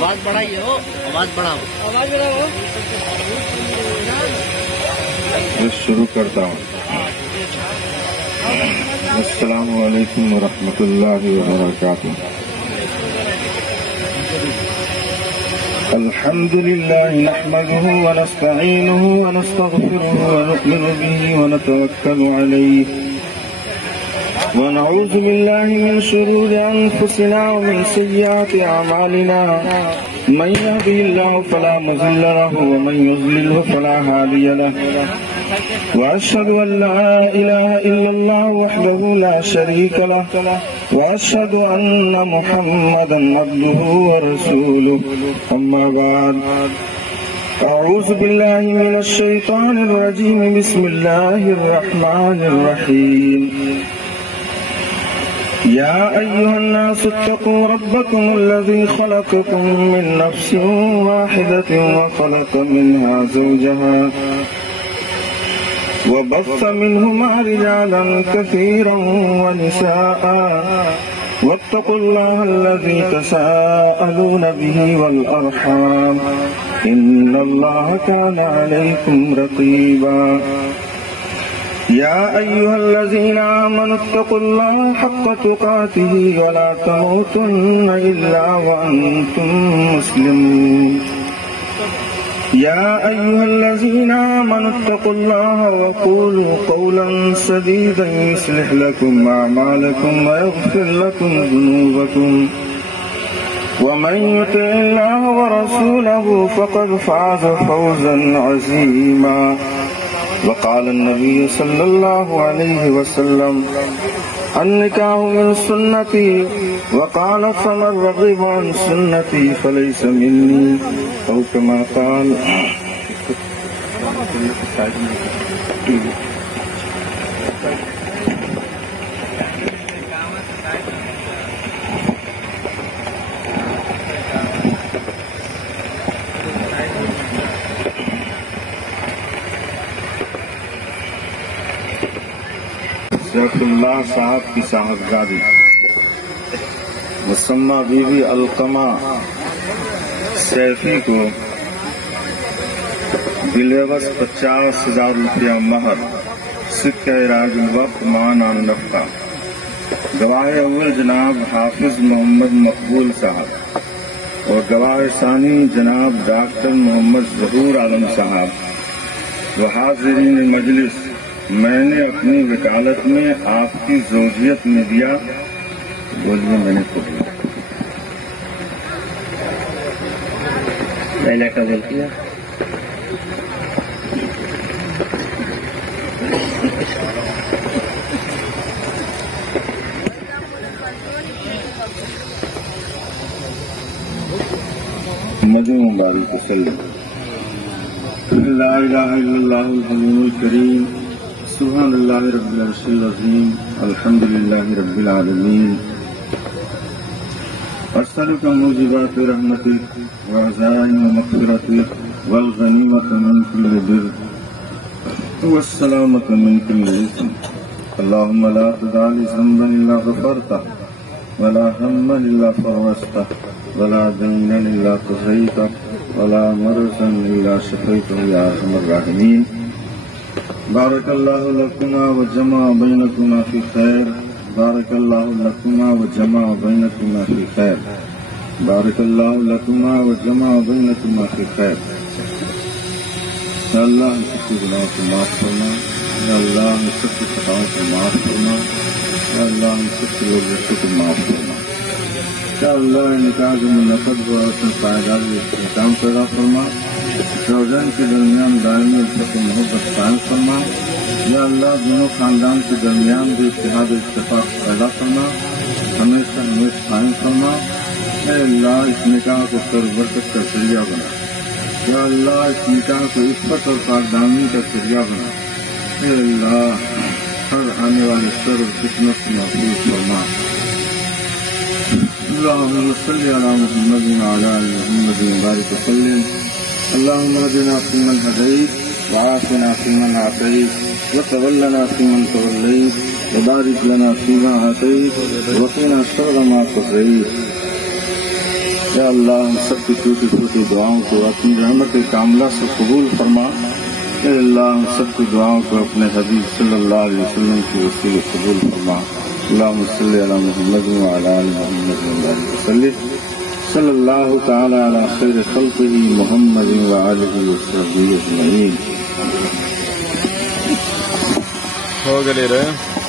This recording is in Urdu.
آواز بڑھائیے ہو، آواز بڑھاؤ، آواز بڑھاؤ. شروع کرتا ہوں. السلام علیکم ورحمۃ اللہ وبرکاتہ. الحمد لله نحمده ونستعينه ونستغفره ونؤمن به ونتوكل عليه ونعوذ بالله من شرور أنفسنا ومن سيئات أعمالنا من يهده الله فلا مضل له ومن يضلله فلا هادي له وأشهد أن لا إله إلا الله وحده لا شريك له وأشهد أن محمدا عبده ورسوله. أما بعد أعوذ بالله من الشيطان الرجيم. بسم الله الرحمن الرحيم. يا أيها الناس اتقوا ربكم الذي خلقكم من نفس واحدة وخلق منها زوجها وبث منهما رجالا كثيرا ونساء واتقوا الله الذي تساءلون به والأرحام إن الله كان عليكم رقيبا. يا أيها الذين آمنوا اتقوا الله حق تقاته ولا تموتن إلا وأنتم مسلمون. يا أيها الذين آمنوا اتقوا الله وقولوا قولا سديدا يصلح لكم أعمالكم ويغفر لكم ذنوبكم ومن يطع الله ورسوله فقد فاز فوزا عظيما. وقال النبي صلى الله عليه وسلم النكاح من سنتي وقال فمن رغب عن سنتي فليس مني أو كما قال. ضیاء اللہ صاحب کی صاحبزادی مسمہ بی بی علقمہ سیفی کو بلیوس 50,000 روپیہ مہر، سکہ راج الوقت مان النفقہ. گواہ اول جناب حافظ محمد مقبول صاحب اور گواہ ثانی جناب ڈاکٹر محمد ظہور عالم صاحب. و حاضرین مجلس، میں نے اپنی وکالت میں آپ کی زوجیت میں دیا. بولیے میں نے خود پہلے کا بول کیا. مدعو مبارک وسلم. لا الہ الا اللہ الحلیم الکریم. سبحان اللہ رب العرش العظیم. الحمد للہ رب العالمین. اسألک موجبات رحمتک وعزائم مغفرتک والغنیمۃ من کل بر والسلامۃ من کل اثم. اللهم لا تدع لي ذنبا الا غفرته ولا هما الا فرجته ولا دينا الا قضيته ولا مرضا الا شفيته يا ارحم الراحمين. بارك الله لكما وجمع بينكما في خير. بارك الله لكما وجمع بينكما في خير. بارك الله لكما وجمع بينكما في خير. یا اللہ ہم سب کے گناہوں کو معاف فرما. یا اللہ ہم سب کی خطاؤں کو معاف فرما. یا اللہ ہم سب کی لوگوں کو معاف فرما. یا اللہ نکاح جو منعقد ہوا اس میں پائیدار احترام پیدا فرما. زوجین کے درمیان دائمی الفت و محبت قائم فرما. یا اللہ دونوں خاندان کے درمیان بھی اتحاد و اتفاق پیدا فرما. ہمیشہ ہمیشہ قائم فرما. اے اللہ اس نکاح کو خیر برکت کا ذریعہ بنا. یا اللہ اس نکاح کو عفت اور پاکدامنی کا ذریعہ بنا. اے اللہ ہر آنے والے شر اور فتنوں سے محفوظ فرما. اللهم صل على محمد وعلى آل محمد وبارك وسلم. اللهم اهدنا فيمن هديت وعافنا فيمن عافيت وتولنا فيمن توليت وبارك لنا فيما آتيت وقنا شر ما قضيت. یا اللہ ہم سب کی چھوٹی چھوٹی دعاؤں کو اپنی رحمت کاملہ سے قبول فرما. اے اللہ ہم سب کی دعاؤں کو اپنے حبیب صلی اللہ علیہ وسلم کی وسیلے قبول فرما. اللہم صلی علی محمد وعلی آل محمد وبارک وسلم. صلی اللہ تعالی علی خیر خلقہ محمد وآلہ وصحبہ اجمعین. ہو گئے رہے